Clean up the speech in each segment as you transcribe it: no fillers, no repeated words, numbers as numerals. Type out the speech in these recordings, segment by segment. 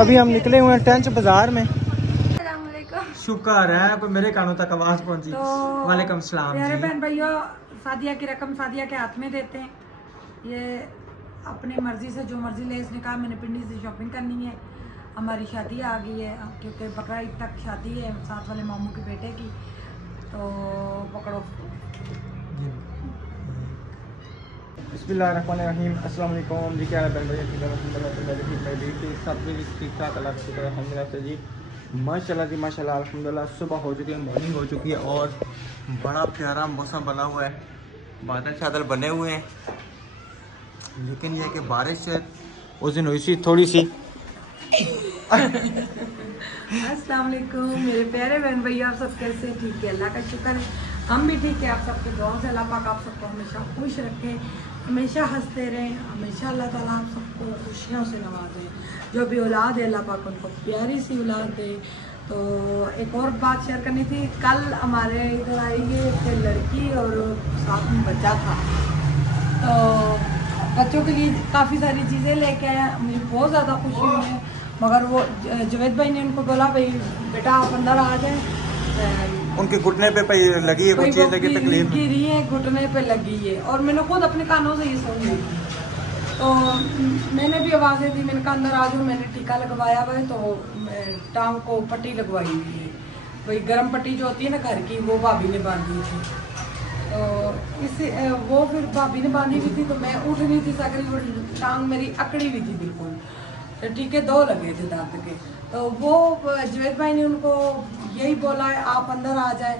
अभी हम निकले हुए हैं टेंच बाजार में। शुक्र है कोई मेरे कानों तक आवाज पहुंची। वालेकुम सलाम। मेरे बहन भाइयों, सादिया की रकम सादिया के हाथ में देते हैं। ये अपनी मर्जी से जो मर्जी ले। इसने कहा मैंने पिंडी से शॉपिंग करनी है, हमारी शादी आ गई है क्योंकि बकरा ईद तक शादी है साथ वाले मामू के बेटे की, तो पकड़ो। बिस्मिल्लाहिर्रहमानिर्रहीम। अस्सलाम वालेकुम जी। क्या बहन भैया ठीक ठाक अल्लाह का शुक्र अल्हम्दुलिल्लाह जी। माशाल्लाह जी माशाल्लाह अल्हम्दुलिल्लाह। सुबह हो चुकी है, मॉर्निंग हो चुकी है और बड़ा प्यारा मौसम बना हुआ है। बादल शादल बने हुए हैं, लेकिन यह कि बारिश उस दिन हुई सी थोड़ी सी। अस्सलाम वालेकुम मेरे प्यारे बहन भैया, आप सब कैसे? ठीक है, अल्लाह का शुक्र है, हम भी ठीक है। आप सबके दुआ से अल्लाह पाक आप सबको हमेशा खुश रखे, हमेशा हंसते रहें, हमेशा अल्लाह ताला आप सबको खुशियों से नवाजे। जो भी औलाद है अल्लाह पाक उनको प्यारी सी औलाद दे। तो एक और बात शेयर करनी थी। कल हमारे इधर आई एक लड़की और साथ में बच्चा था, तो बच्चों के लिए काफ़ी सारी चीज़ें लेके आए। मुझे बहुत ज़्यादा खुशी हुई है, मगर वो जवेद भाई ने उनको बोला भाई बेटा आप अंदर आ जाए। उनके घुटने पे लगी है कुछ चीज़, लगी तकलीफ गिरी है, घुटने पे लगी है और मैंने खुद अपने कानों से ये सुन ली। तो मैंने भी आवाज़ें दी, मैंने कहा अंदर आ जाओ। मैंने टीका लगवाया हुआ है, तो टांग को पट्टी लगवाई हुई है, वही गर्म पट्टी जो होती है ना घर की, वो भाभी ने बांधी थी। तो इसे वो फिर भाभी ने बांधी हुई थी, तो मैं उठ नहीं थी सकरी, वो टांग मेरी अकड़ी हुई थी बिल्कुल। तो टीके 2 लगे थे दांत के। तो वो जवेद भाई ने उनको यही बोला है आप अंदर आ जाए,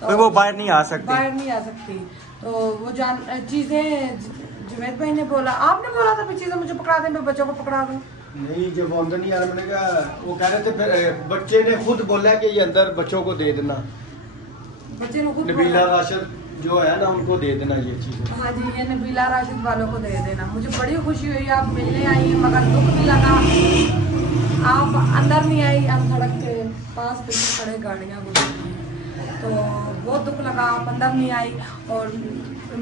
तो वो बाहर नहीं आ सकती। तो वो चीज़ें जवेद भाई ने बोला, आपने बोला था चीज़ें मुझे पकड़ा दें, मैं बच्चों को पकड़ा दूँ। नहीं, जब वो अंदर नहीं आ रहा, मैंने कहा वो कह रहे थे, फिर बच्चे ने खुद बोला कि ये अंदर बच्चों को दे देना। बच्चे ने खुद नबीला राशिद जो है ना उनको दे देना ये चीज़। हाँ जी, ये नबीला राशिद वालों को दे देना। मुझे बड़ी खुशी हुई आप मिलने आई हैं, मगर दुख भी लगा आप अंदर नहीं आई। हम सड़क के पास खड़े गाड़ियाँ गुजर रही हैं, तो बहुत दुख लगा आप अंदर नहीं आई। और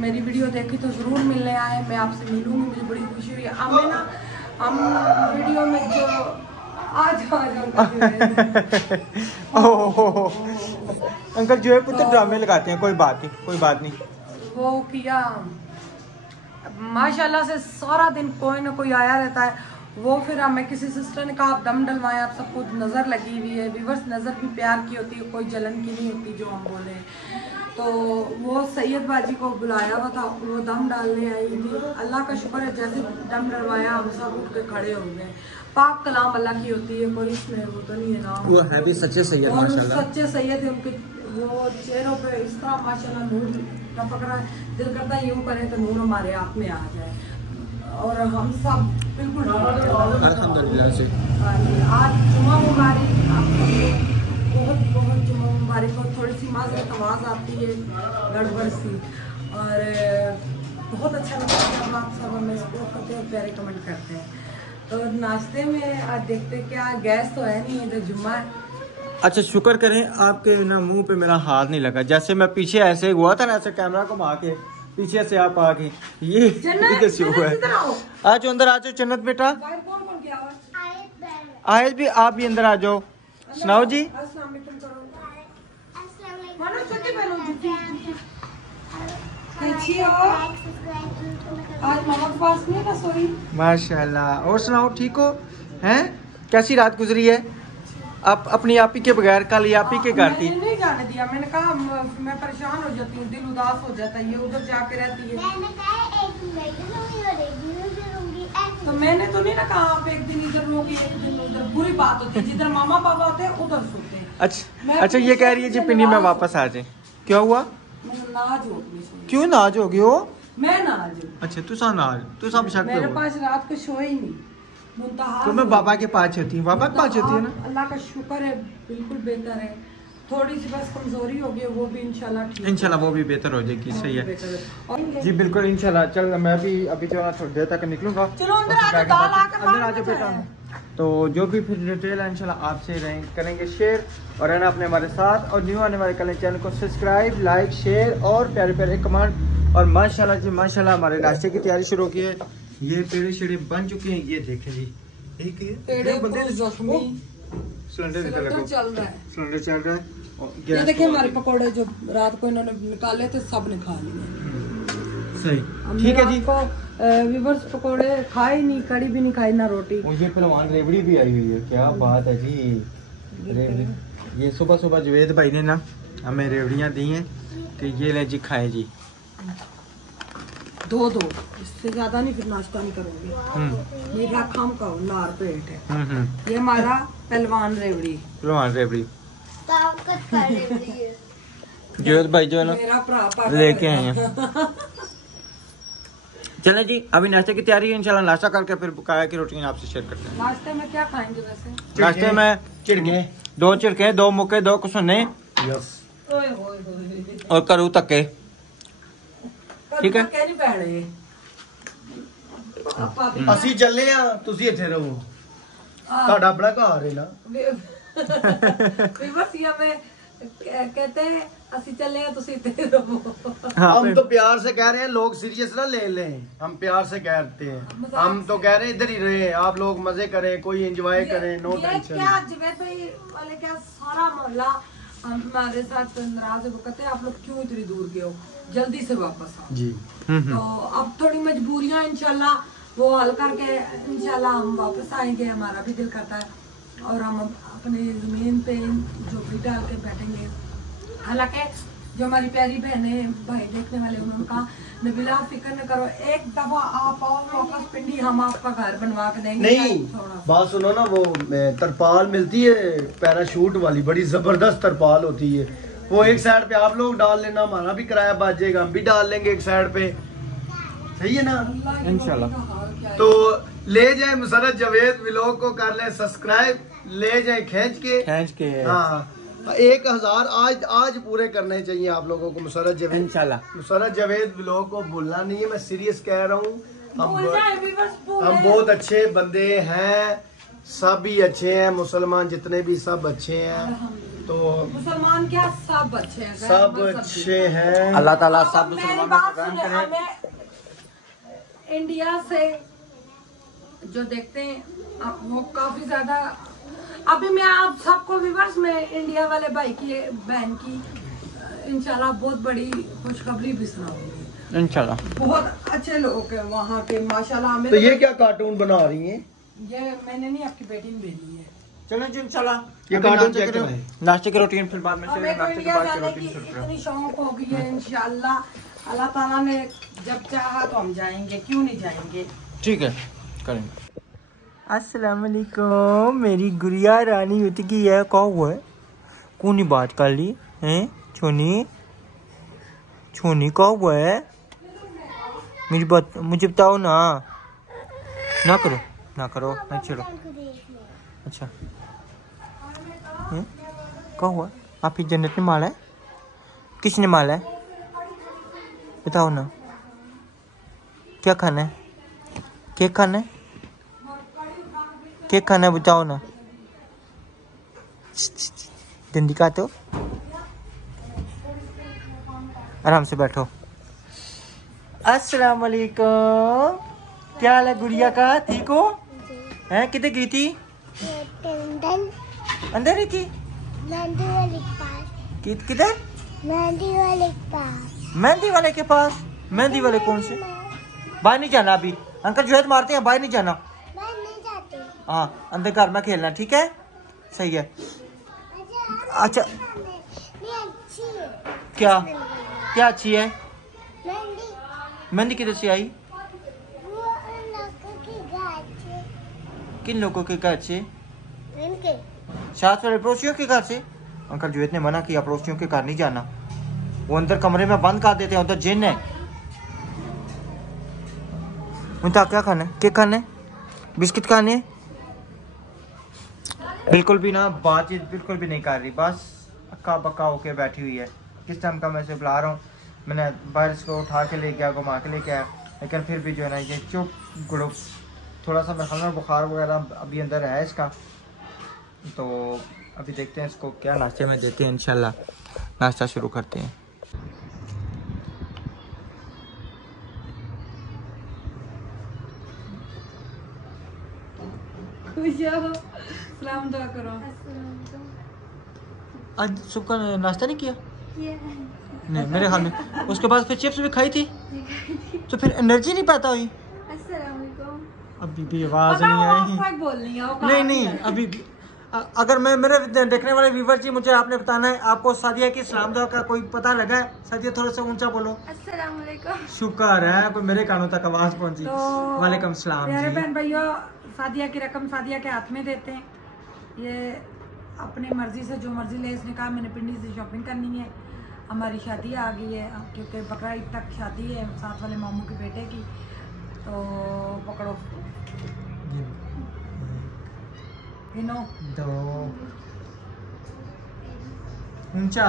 मेरी वीडियो देखी तो ज़रूर मिलने आए, मैं आपसे मिलूँगी, मुझे बड़ी खुशी हुई। हम वीडियो में जो आज अंकल जो है पुत्र ड्रामे लगाते हैं, कोई बात नहीं। वो किया माशाल्लाह से सारा दिन कोई ना कोई आया रहता है। वो फिर हमें किसी सिस्टर ने कहा आप दम डलवाएं, आप सबको नज़र लगी हुई है। व्यूअर्स नज़र भी प्यार की होती है, कोई जलन की नहीं होती जो हम बोले। तो वो सैयद बाजी को बुलाया हुआ था, वो दम डालने आई थी। अल्लाह का शुक्र है, जैसे दम डलवाया हम सब उठ के खड़े हो गए। पाक कलाम अल्लाह की होती है, कोई इसमें वो तो नहीं है ना। वो है भी सच्चे सैयद माशाल्लाह। सच्चे सैयद है, उनके वो चेहरों पे इस तरह माशाल्लाह नूर टपक रहा है, दिल करता है यूँ करें तो नूर हमारे आप में आ जाए। और हम सब बिल्कुल अल्हम्दुलिल्लाह से। आज जुम्मा मुबारक, आप बहुत बहुत जुम्मा मुबारक हो। थोड़ी सी माज़रत आवाज़ आती है गड़बड़ सी, और बहुत अच्छा लगता है जब आप सब हमें सपोर्ट करते हैं, प्यारे कमेंट करते हैं। तो नाश्ते में आज देखते क्या, गैस तो है नहीं, इधर जुम्मा है। अच्छा शुक्र करें आपके ना मुंह पे मेरा हाथ नहीं लगा। जैसे मैं पीछे ऐसे हुआ था ना, ऐसे कैमरा को घुमा के पीछे से आप आ गए, ये कैसे हुआ है? आज अंदर आ जाओ जन्नत बेटा। आयत भी, आप भी अंदर आ जाओ। सुनाओ जी। आज मामा के पास नहीं ना सोई। माशाल्लाह। और सुनाओ ठीक हो? हैं कैसी रात गुजरी है? आप अपनी आपी के बगैर कल आपी के घर थी। नहीं जाने दिया, मैंने कहा मैं परेशान हो जाती हूँ, दिल उदास हो जाता है, ये उधर जाके रहती है। तो मैंने तो नहीं ना कहा आप एक दिन इधर लोगी एक दिन उधर, बुरी बात होती है। जिधर मामा पापा होते हैं उधर सोते हैं। अच्छा ये कह रही है जी पिंडी में वापस आ जाए, क्या हुआ? क्यों नाज हो गई हो? मैं नाज हूँ। अच्छा तू सब शक मेरे पास रात को सोए ही नहीं। तो मैं बाबा के पास होती हूँ, बाबा के पास होती है ना। अल्लाह का शुक्र है, बिल्कुल बेहतर है। थोड़ी सी बस कमजोरी हो गई, वो भी इंशाल्लाह वो भी बेहतर हो जाएगी। सही है जी, बिल्कुल इंशाल्लाह। चल मैं भी अभी जो है थोड़ी देर तक निकलूंगा। चलो अंदर आ जाओ बेटा। तो जो भी फिर डिटेल है इंशाल्लाह आपसे करेंगे शेयर, और रहना अपने हमारे साथ। और न्यू आने वाले कल चैनल को सब्सक्राइब, लाइक, शेयर और प्यारे प्यारे कमेंट। और माशाल्लाह जी माशाल्लाह हमारे नाश्ते की तैयारी शुरू की है। ये पेड़े शेड़े बन चुके हैं, ये देखें जी, पेड़े को जख्मी सिलेंडर सिलेंडर चल रहा है। सिलेंडर चल रहा है। ये देखिए हमारे पकोड़े जो रात को इन्होंने निकाले थे सब ने खा लिए। सही ठीक है जी। विवर्स पकोड़े खाए नहीं, कड़ी भी नहीं खाई, ना रोटी। मुझे पहलवान रेवड़ी भी आई हुई है, क्या बात है जी। रेवड़ी ये सुबह सुबह जुवेद भाई ने ना हमें रेवड़ियाँ दी हैं कि ये ले जी खाएं जी। दो इससे ज्यादा नहीं, फिर नाश्ता नहीं करूंगी। मेरा खाम का नार पेट है। ये हमारा पहलवान रेवड़ी जुवेद भाई जो है ना मेरा लेके आए हैं। चलें जी, अभी नाश्ते की तैयारी है। इंशाल्लाह नाश्ता करके फिर बकाया की रूटीन आपसे शेयर करते हैं। नाश्ते में क्या खाएंगे वैसे? नाश्ते में चिड़के, 2 चिड़के, 2 मुक्के, 2 कुसुन्ने और करू तक्के। ठीक है। नहीं पैणे ਅਸੀਂ ਚੱਲੇ ਆ, ਤੁਸੀਂ ਇੱਥੇ ਰਹੋ, ਤੁਹਾਡਾ ਆਪਣਾ ਘਰ ਹੈ ना। विवर्स ये हमें कहते हैं ਅਸੀਂ चले हैं तुसी इधर रहो। हम तो प्यार से कह रहे हैं, लोग सीरियस ना ले लें, हम प्यार से कहते हैं। हम तो कह रहे हैं इधर ही रहे, आप लोग मजे करें, कोई एंजॉय करें, नो टेंशन। क्या जुवेद भाई वाले क्या सारा मोहल्ला हमारे साथ नाराज हो, कहते हैं आप लोग क्यों इतनी दूर गए हो, जल्दी से वापस आओ जी। तो अब थोड़ी मजबूरियां इंशाल्लाह वो हल करके इंशाल्लाह हम वापस आएंगे। हमारा भी दिल करता है और हम अपने जमीन पे झोपड़ी डाल के बैठेंगे। हालांकि जो हमारी प्यारी बहनें भाई देखने वाले उन्होंने कहा नबीला फिक्र न करो, एक दफा आप आओ वापस पिंडी, हम आपका घर बनवा के देंगे। नहीं बात सुनो ना, वो तरपाल मिलती है पैराशूट वाली, बड़ी जबरदस्त तरपाल होती है, वो एक साइड पे आप लोग डाल लेना, हमारा भी किराया बच जाएगा, हम भी डाल लेंगे एक साइड पे, सही है ना इंशाल्लाह। तो ले जाए मुसरत जावेद व्लॉग को कर ले सब्सक्राइब, ले जाए खींच के हाँ 1000 आज पूरे करने चाहिए आप लोगों को। मुसरत जावेद इंशाल्लाह, मुसरत जावेद व्लॉग को भूलना नहीं है, मैं सीरियस कह रहा हूँ। हम बहुत अच्छे बंदे हैं, सब ही अच्छे हैं, मुसलमान जितने भी सब अच्छे हैं। तो मुसलमान क्या सब अच्छे हैं, सब अच्छे हैं, अल्लाह ताला सब मुसलमानों को रहम करे। इंडिया से जो देखते हैं वो काफी ज्यादा, अभी मैं आप सबको व्यूअर्स में इंडिया वाले भाई की बहन की इंशाल्लाह बहुत बड़ी खुशखबरी भी सुनाऊंगी इंशाल्लाह। बहुत अच्छे लोग हैं वहाँ के माशाल्लाह। तो ये क्या कार्टून बना रही हैं? ये मैंने नहीं, आपकी बेटी ने भेजी है। चलो जी इंशाल्लाह ये कार्टून चेक करें, नाश्ते की रूटीन फिर बाद में हमें नाश्ते के बाद की रूटीन इतनी शौक हो गई है इंशाल्लाह, अल्लाह ताला ने जब चाहा तो हम जाएंगे, क्यों नहीं जाएंगे। ठीक है करेंगे। अस्सलाम वालेकुम, मेरी गुड़िया रानी उठ गई है। कौन हुआ है? कौन ही बात कर ली हैं? छोनी छोनी कौन हुआ है? मेरी बात मुझे बताओ ना। ना करो ना छोड़ो। अच्छा कौन हुआ? आप ही जन्नत ने मारा है? किसने मारा है बताओ ना। क्या खाना है? केक खाना है? केक खाना बताओ ना। जल्दी काटो, आराम से बैठो। अस्सलाम वालेकुम, क्या हाल है गुड़िया का? ठीक हो? हैं किधर गई थी? अंदर ही थी। किधर? मेहंदी वाले के पास। मेहंदी वाले कौन से? बाहर नहीं जाना अभी, अंकल जुहैद मारते हैं, बाहर नहीं जाना। हाँ अंदर घर में खेलना, ठीक है सही है। अच्छा क्या क्या अच्छी है? मेहंदी किधर से आई? किन लोगों के घर से? साथ वाले पड़ोसियों के घर से। अंकल जुहैद ने मना किया पड़ोसियों के घर नहीं जाना, वो अंदर कमरे में बंद कर देते हैं, उधर जिन है। उनका क्या खाना है? केक खाना है? बिस्किट खाने? बिल्कुल भी ना बातचीत बिल्कुल भी नहीं कर रही, बस अक्का बक्का होके बैठी हुई है। किस टाइम का मैं से बुला रहा हूँ, मैंने बारिश को उठा के ले गया, घुमा के लेके आया, लेकिन फिर भी जो है ना ये चुप गुड़ुप, थोड़ा सा मेरे बुखार वगैरह अभी अंदर है इसका। तो अभी देखते हैं इसको क्या नाश्ते में देते हैं, इंशाल्लाह नाश्ता शुरू करते हैं। खुश हो, सलाम दुआ करो। आज सुबह का नाश्ता नहीं किया? नहीं मेरे ख्याल में। उसके बाद फिर चिप्स भी खाई थी, तो फिर एनर्जी नहीं पाता हुई। अभी भी आवाज़ नहीं आई। बोलनी है नहीं नहीं अभी अगर मैं मेरे देखने वाले व्यूवर जी, मुझे आपने बताना है आपको सादिया की सलाम दुआ का कोई पता लगा है? सादिया थोड़ा सा ऊंचा बोलो। अस्सलाम वालेकुम। शुक्र है कोई मेरे कानों तक आवाज पहुंची। वालेकुम सलाम प्यारे जी। बहन भाइयों, सादिया की रकम सादिया के हाथ में देते हैं। ये अपनी मर्जी से जो मर्जी ले। इसने कहा मैंने पिंडी से शॉपिंग करनी है, हमारी शादी आ गई है क्योंकि बकरा ईद तक शादी है साथ वाले मामू के बेटे की, तो पकड़ो गिनो। दो ऊंचा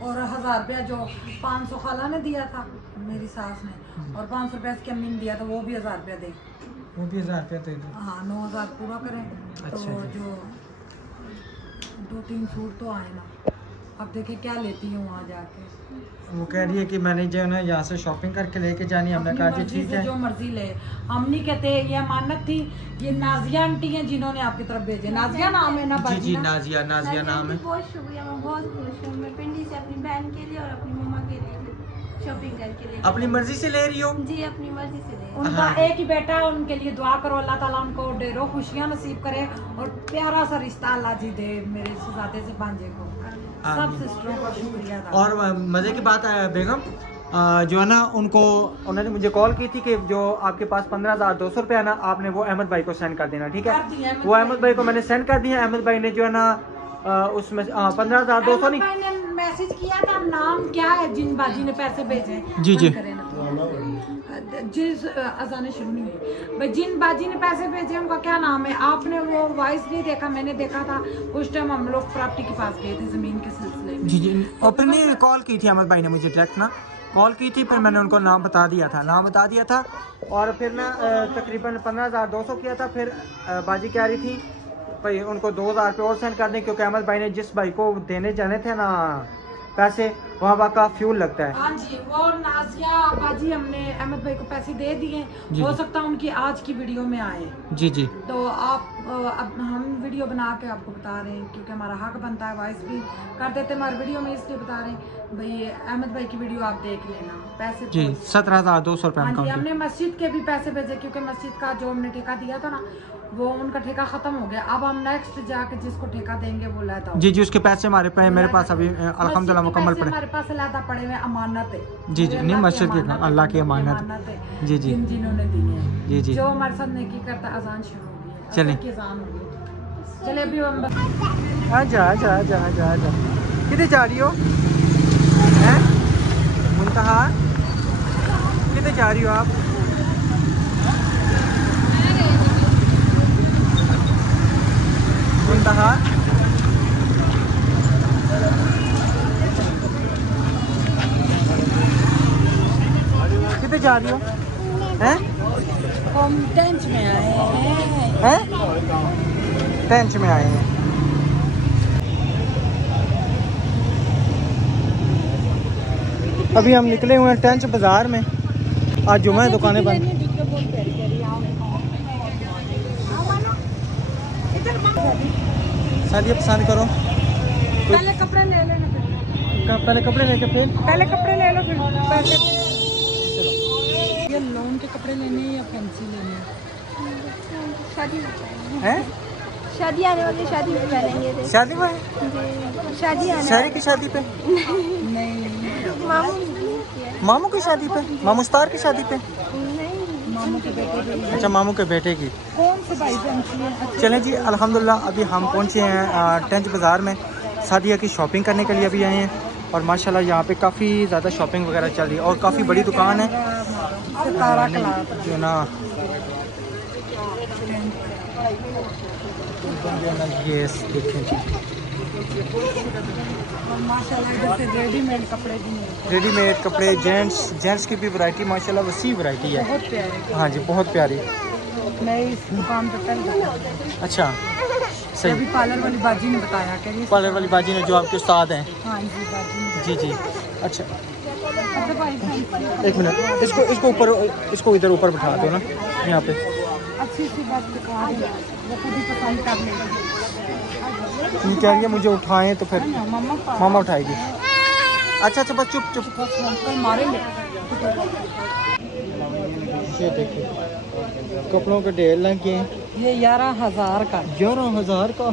और 1000 रुपया जो 500 खाला ने दिया था मेरी सास ने, और 500 रुपया इसकी अम्मी ने दिया था, वो भी 1000 रुपया दे। वो भी 1000 रुपया दे दो। हाँ 9000 पूरा करें। अच्छा तो जी। जो 2-3 सूट तो आए ना, अब देखे क्या लेती हूँ वहाँ जाके। वो कह रही है कि मैंने जो है ना यहाँ से शॉपिंग करके लेके जानी। हमने अपनी कहा जी मर्जी ठीक से है। जो मर्जी ले, हम नहीं कहते। ये अमानत थी, ये नाजिया आंटी हैं जिन्होंने आपकी तरफ भेजे। नाजिया नाम है ना जी बाजी जी ना? नाजिया, नाजिया नाम है। बहुत शुक्रिया, मैं बहुत खुश हूँ। मैं पिंडी से अपनी बहन के लिए और अपनी मम्मा के लिए शॉपिंग करके ले अपनी मर्जी से ले रही हो? जी अपनी मर्जी से ले। उनका हाँ। एक ही बेटा है, उनके लिए दुआ करो अल्लाह ताला उनको ढेरों खुशियां नसीब करे और प्यारा सा रिश्ता अल्लाह जी दे मेरे शहजादे से भांजे को। सब सिस्टरों का शुक्रिया था। और मज़े की बात है बेगम, जो है ना उनको, उन्होंने मुझे कॉल की थी कि जो आपके पास 15,200 रुपया ना, आपने वो अहमद भाई को सेंड कर देना। ठीक कर दिया है, अहमद वो भाई अहमद भाई को मैंने सेंड कर दिया। अहमद भाई ने जो है ना उसमें 15,200 नहीं, मैंने मैसेज किया था, नाम क्या है जिन बाजी ने पैसे भेजे? जी, जी। करे ना जिस अजाने शुरू नहीं हुई भाई, जिन बाजी ने पैसे भेजे उनका क्या नाम है? आपने वो वॉइस नहीं देखा? मैंने देखा था उस टाइम हम लोग प्रॉपर्टी के पास गए थे जमीन के सिलसिले में। जी जी। और फिर नहीं कॉल की थी अहमद भाई ने मुझे डायरेक्ट ना कॉल की थी, फिर मैंने उनको नाम बता दिया था, और फिर मैं तकरीबन 15,200 किया था। फिर बाजी कह रही थी भाई उनको 2,000 रुपये और सेंड कर दें, क्योंकि अहमद भाई ने जिस भाई को देने जाने थे ना पैसे, वहाँ का फ्यूल लगता है। हाँ जी, वो नाजिया बाजी हमने अहमद भाई को पैसे दे दिए। हो सकता है उनकी आज की वीडियो में आए। जी जी। तो आप अब हम वीडियो बना के आपको बता रहे हैं क्योंकि हमारा हक बनता है, वॉइस भी कर देते हमारे वीडियो में, इसलिए बता रहे हैं भाई अहमद भाई की वीडियो आप देख लेना। पैसे जी 17,200 हाँ जी, रुपये। हमने मस्जिद के भी पैसे भेजे क्योंकि मस्जिद का जो हमने ठेका दिया था ना, वो उनका ठेका खत्म हो गया। अब हम नेक्स्ट जाके जिसको ठेका देंगे वो लाता जी जी, उसके पैसे हमारे पे मेरे पास अभी अल्हम्दुलिल्लाह मुकम्मल पड़े। हमारे पास लाता पड़े हुए अमानत है। जी जी, नहीं मस्जिद की अल्लाह की अमानत है जी जी जिन्होंने दी है। जी जी। जो हमारे साथ नेकी करता, अजान शुरू हो गई है। चलें। असर की अजान हो गई। चले अभी हम आजा आजा आजा आजा आजा। किधर जा रही हो? हैं? मुंतहा किधर जा रही हो आप? मुंतहा किधर जा रही हो? हैं? हम टेंच में आए हैं। हैं? टेंच में आए हैं। अभी हम निकले हुए हैं टेंच बाजार में। आज जुमा है, दुकानें बंद। शादी पसंद करो। पहले कपड़े ले लेना, पहले कपड़े लेके फिर पहले कपड़े ले लो, फिर पैसे। ये लोन के कपड़े लेने हैं या फैंसी लेने हैं? शादी हैं? शादी आने वाली, शादी में पहनेंगे थे। शादी में? जी, शादी आने शहरी की शादी पे? नहीं, मामू मामू की शादी पे? मामूस्तार की शादी पे? नहीं, मामू के बेटे के। अच्छा, मामू के बेटे की। कौन से भाई फैंसी है? अच्छा, चलें जी, अल्हम्दुलिल्लाह अभी हम पहुंचे हैं टेंच बाज़ार में। सादिया की शॉपिंग करने के लिए अभी आए हैं, और माशाल्लाह यहाँ पे काफ़ी ज़्यादा शॉपिंग वगैरह चल रही है, और काफ़ी बड़ी दुकान है सितारा क्लाथ। जो ना ये देखें जी, और माशाल्लाह इधर से रेडीमेड कपड़े भी मिलते हैं। रेडीमेड कपड़े, जेंट्स की भी वैरायटी माशाल्लाह वसी वैरायटी है। बहुत प्यारे। हाँ जी, बहुत प्यारी। मैं इस दुकान पे पहले अच्छा, सही। अभी पार्लर वाली बाजी ने बताया कि पार्लर वाली बाजी ने जो आपके उस्ताद हैं। हाँ जी बाजी ने। जी जी अच्छा अच्छा भाई एक मिनट इसको ऊपर इसको इधर ऊपर बिठा दो ना यहाँ पे। अच्छी सी बात दिखा रही है, वो खुद ही पसंद कर लेंगे। ये कह रही है मुझे उठाएं तो फिर मम्मा मामा उठाएगी। अच्छा अच्छा बस चुप चुप। कल मारेंगे। ये देखिए कपड़ों के ढेर लग गए। ये 11,000 का 11,000 का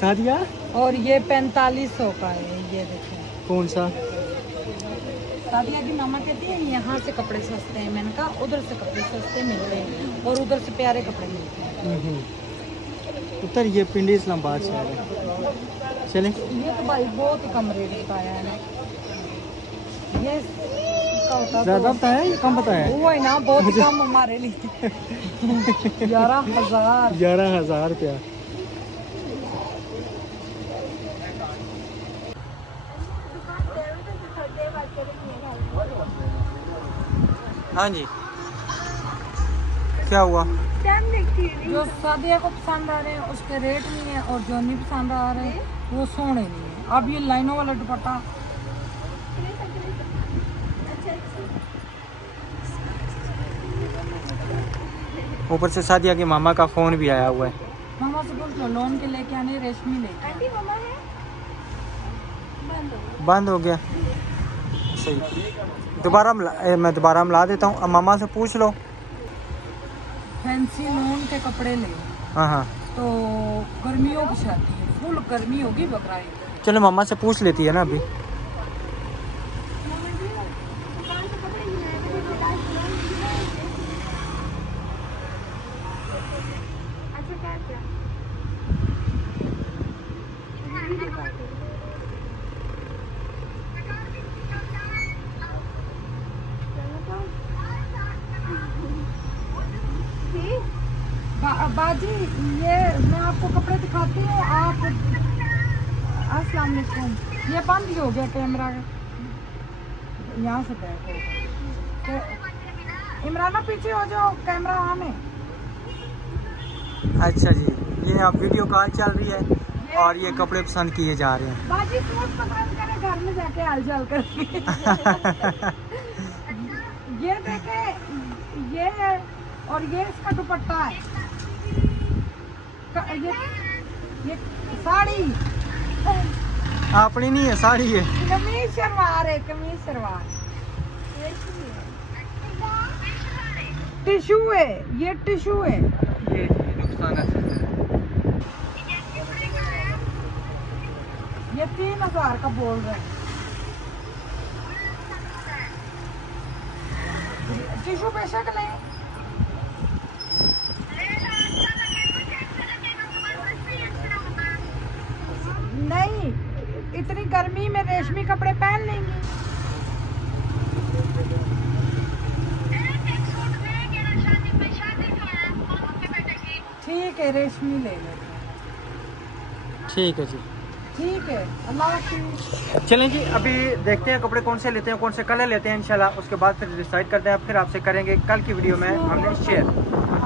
सादिया। और ये 4500 का है। ये देखिए कौन सा? सादिया की मामा कहती है यहाँ से कपड़े सस्ते हैं। मैंने कहा उधर से कपड़े सस्ते मिलते हैं और उधर से प्यारे कपड़े मिलते हैं। उधर ये पिंडी इस्लामाबाद शहर है। चलें ये तो भाई बहुत ही कम रेट बताया है। ये इसका होता ज़्यादा बताया या कम बताया? वो है ना बहुत ही कम हमारे लिए। 11,000 11,000 रुपया। हाँ जी क्या हुआ? जो सादिया को पसंद आ रहे हैं उसके रेट नहीं है और जो नहीं पसंद आ रहे हैं वो सोने नहीं है। अब ये लाइनों वाला दुपट्टा ऊपर से सादिया के मामा का फोन भी आया हुआ है। मामा से पूछ लो लोन के लेके आने रेशमी लेके बंद हो गया। सही दोबारा मैं दोबारा मिला देता हूँ। अब मामा से पूछ लो। फैंसी लोन के कपड़े ले हाँ हाँ तो गर्मियों की शादी है, फुल गर्मी होगी बकराई। चलो मामा से पूछ लेती है ना अभी। बाजी ये मैं आपको कपड़े दिखाती हूँ। आप अस्सलाम वालेकुम। ये बंद ही हो गया कैमरा यहाँ से बैक होगा। इमराना पीछे हो जाओ कैमरा ऑन है। अच्छा जी ये आप वीडियो कॉल चल रही है और ये कपड़े पसंद किए जा रहे हैं। बाजी सूट पसंद करे घर में जाके हालचाल करके। ये देखे ये है और ये इसका दुपट्टा है। ये साड़ी अपनी नहीं है साड़ी है। कमीज शलवार है कमीज शलवार टिश्यू है। ये टिश्यू है। ये ये 3,000 का बोल रहे हैं। टिश्यू बेशक लें। नहीं इतनी गर्मी में रेशमी कपड़े पहन लेंगी। ठीक है रेशमी ले लो। ठीक है जी ठीक है अल्लाह हाफिज़। चलें जी अभी देखते हैं कपड़े कौन से लेते हैं कौन से कलर लेते हैं इंशाल्लाह। उसके बाद फिर डिसाइड करते हैं फिर आपसे करेंगे कल की वीडियो में हमने शेयर।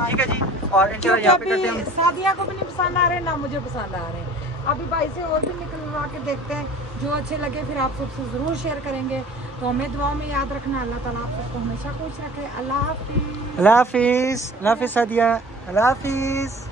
ठीक है जी और इंशाल्लाह यहाँ पे करते हैं। सादिया को भी नहीं पसंद आ रहे ना मुझे पसंद आ रहे हैं। अभी भाई से और भी निकलवा के देखते हैं जो अच्छे लगे फिर आप सबसे ज़रूर शेयर करेंगे। तो हमें दुआओं में याद रखना। अल्लाह ताला आप सबको हमेशा खुश रखे। अल्लाह हाफिज़। अल्लाह हाफिज़। अल्लाह हाफिज़ सादिया। अल्लाह हाफिज़।